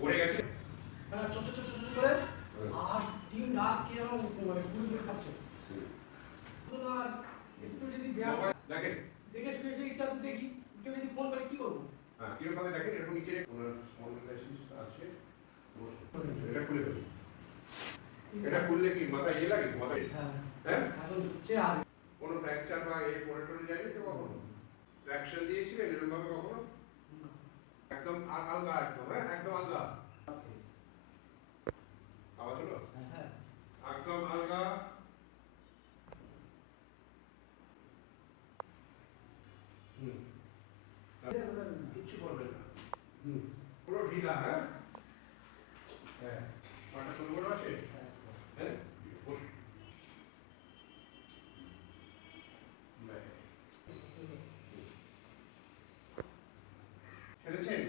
পড়ে গেছে চট চট চট চট করে আর দিন রাত কিরকম মানে ঘুরে খাচ্ছে আর একটু যদি ব্যায়াম দেখেন দেখে শুয়ে শুয়ে একটু আধটু দেখি কেউ যদি ফোন করে কি করবো? হ্যাঁ কিরকম ভাবে দেখেন এরকম নিচে ওনার স্পন্ডিলাইসিস আছে এটা খুলে ফেলুন এটা খুললে কি মাথা ইয়ে লাগে মাথায় হ্যাঁ হ্যাঁ এখন হচ্ছে আর কোনো ফ্র্যাকচার বা এই পড়ে টরে যায়নি তো কখনো ট্র্যাকশন দিয়েছিলেন এরকম ভাবে কখনো একদম আলগা একদম হ্যাঁ একদম আলগা আওয়াজ হলো হ্যাঁ একদম আলগা কিচ্ছু করবেন না পুরো ঢিলা হ্যাঁ হ্যাঁ পাটা ছোট বড় আছে হ্যাঁ বসুন ছেড়েছেন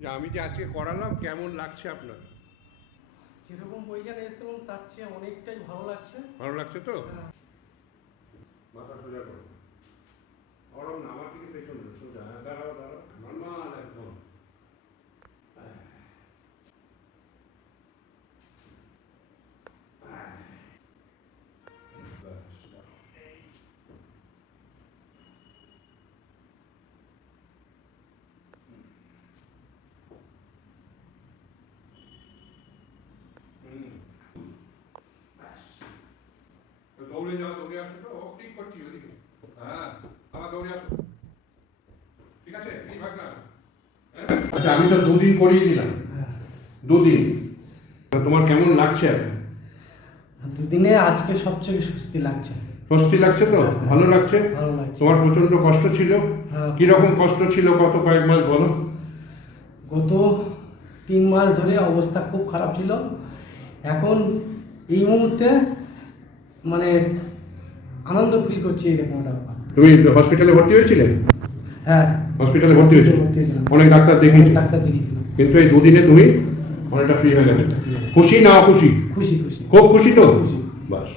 যে আমি যে আজকে করালাম কেমন লাগছে আপনার যেরকম পয়সা এসেছিলাম তার চেয়ে অনেকটাই ভালো লাগছে। ভালো লাগছে তো হ্যাঁ। মাথা সোজা করো গরম না আমার দিকে পেছনে সোজা হ্যাঁ দাঁড়াও দাঁড়াও নর্মাল একদম দৌড়ে যাও দৌড়ে আসো তো ও ক্লিক করছি ওদিকে হ্যাঁ আবার দৌড়ে আসো ঠিক আছে এই ভাগ না আচ্ছা আমি তো দুদিন করিয়ে দিলাম দুদিন তোমার কেমন লাগছে এখন দুদিনে আজকে সবচেয়ে স্বস্তি লাগছে। স্বস্তি লাগছে তো ভালো লাগছে ভালো লাগছে। তোমার প্রচন্ড কষ্ট ছিল হ্যাঁ। কিরকম কষ্ট ছিল গত কয়েক মাস বলো গত 3 মাস ধরে অবস্থা খুব খারাপ ছিল। এখন এই মুহূর্তে মানে আনন্দ ফিল করছি এরকম একটা ব্যাপার। তুমি হসপিটালে ভর্তি হয়েছিলে হ্যাঁ হসপিটালে ভর্তি হয়েছিলে ভর্তি হয়েছিলাম। অনেক ডাক্তার দেখিয়েছো ডাক্তার দেখিয়েছিলাম। কিন্তু এই দুদিনে তুমি অনেকটা ফ্রি হয়ে গেলে খুশি না অখুশি খুশি খুশি খুব খুশি তো খুশি। বাস